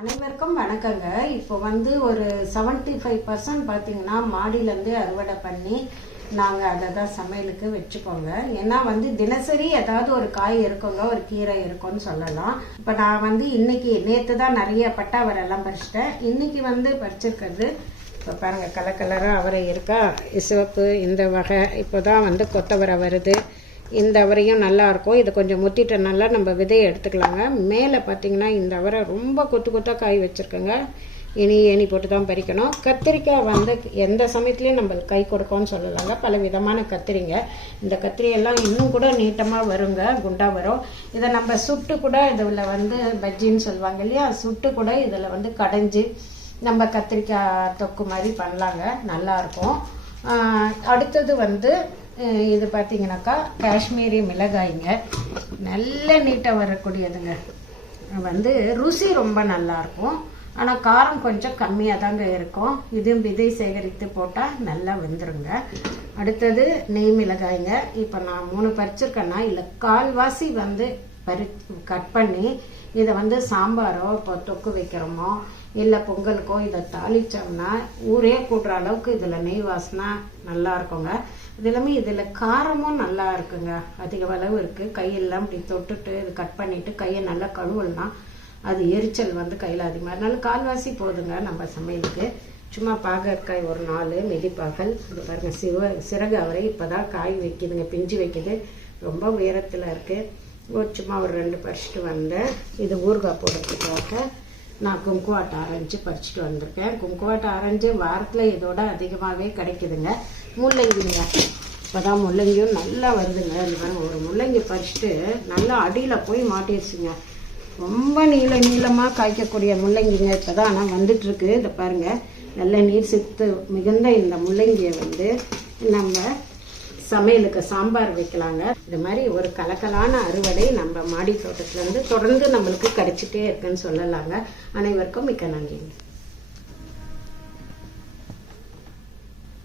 அனைவருக்கும் வணக்கங்க. இப்போ வந்து ஒரு 75% பார்த்தீங்கன்னா மாடியிலேருந்தே அறுவடை பண்ணி நாங்கள் அதை தான் சமையலுக்கு வச்சுக்கோங்க. ஏன்னா வந்து தினசரி ஏதாவது ஒரு காய் இருக்குங்க, ஒரு கீரை இருக்கும்னு சொல்லலாம். இப்போ நான் வந்து இன்னைக்கு நேற்று தான் நிறைய பட்டாவரெல்லாம் பறிச்சிட்டேன். இன்னைக்கு வந்து பறிச்சிருக்கிறது இப்போ பாருங்கள், கலர் கலராக அவரை இருக்கா, சிவப்பு இந்த வகை. இப்போ தான் வந்து கொத்தவரை வருது. இந்த அவரையும் நல்லாயிருக்கும். இது கொஞ்சம் முத்திட்டனால நம்ம விதையை எடுத்துக்கலாங்க. மேலே பார்த்தீங்கன்னா இந்த அவரை ரொம்ப கொத்து கொத்தாக காய் வச்சுருக்கோங்க. ஏணி போட்டு தான் பறிக்கணும். கத்திரிக்காய் வந்து எந்த சமயத்துலேயும் நம்ம கை கொடுக்கும்னு சொல்லலாங்க. பல விதமான கத்திரிங்க. இந்த கத்திரியெல்லாம் இன்னும் கூட நீட்டமாக வருங்க, குண்டாக வரும். இதை நம்ம சுட்டு கூட இதில் வந்து பஜ்ஜின்னு சொல்லுவாங்க இல்லையா, சுட்டு கூட இதில் வந்து கடைஞ்சி நம்ம கத்திரிக்காய் தொக்கு மாதிரி பண்ணலாங்க, நல்லாயிருக்கும். அடுத்தது வந்து இது பார்த்தீங்கன்னாக்கா காஷ்மீரி மிளகாய்ங்க, நல்ல நீட்டாக வரக்கூடியதுங்க. வந்து ருசி ரொம்ப நல்லாயிருக்கும், ஆனால் காரம் கொஞ்சம் கம்மியாக தாங்க இருக்கும். இதுவும் விதை சேகரித்து போட்டால் நல்லா வெந்துருங்க. அடுத்தது நெய் மிளகாய்ங்க. இப்போ நான் 3 பறிச்சிருக்கேன்னா இல்லை கால்வாசி வந்து கட் பண்ணி இதை வந்து சாம்பாரோ இப்போ தொக்கு வைக்கிறோமோ இல்லை பொங்கலுக்கோ இதை தாளித்தோம்னா ஊரே கூட்டுற அளவுக்கு இதில் நெய் வாசனை நல்லா இருக்குங்க. இது எல்லாமே இதில் காரமும் நல்லா இருக்குங்க, அதிக அளவு இருக்குது. கையெல்லாம் இப்படி தொட்டுட்டு இது கட் பண்ணிவிட்டு கையை நல்லா கழுவலனா அது எரிச்சல் வந்து கையில் அதிகமாக, அதனால கால்வாசி போதுங்க நம்ம சமையலுக்கு. சும்மா பாகற்காய் ஒரு 4 மிதிப்பாகல். இது பாருங்கள், சிறகு அவரை இப்போ தான் காய் வைக்குதுங்க, பிஞ்சு வைக்குது, ரொம்ப உயரத்தில் இருக்குது. சும்மா ஒரு 2 பறிச்சுட்டு வந்தேன். இது ஊறுகாய் போடுறதுக்காக நான் கும்குவாட்டை ஆரஞ்சு பறிச்சுட்டு வந்திருக்கேன். கும்குவாட்டை ஆரஞ்சு வாரத்தில் இதோட அதிகமாகவே கிடைக்குதுங்க. முள்ளங்கிங்க, இப்போ தான் முள்ளங்கியும் நல்லா வருதுங்க. ஒரு முள்ளங்கி பறிச்சுட்டு நல்லா அடியில் போய் மாட்டிடுச்சுங்க. ரொம்ப நீளமாக காய்க்கக்கூடிய முள்ளங்கிங்க இப்போ தான் ஆனால் வந்துட்டுருக்கு. இதை பாருங்கள், நல்ல நீர் சத்து மிகுந்த இந்த முள்ளங்கியை வந்து நம்ம சமையலுக்கு சாம்பார் வைக்கலாங்க. இது மாதிரி ஒரு கலக்கலான அறுவடை நம்ம மாடி தோட்டத்துலேருந்து தொடர்ந்து நம்மளுக்கு கிடைச்சிட்டே இருக்குன்னு சொல்லலாங்க. அனைவருக்கும் மிக்க நன்றிங்க.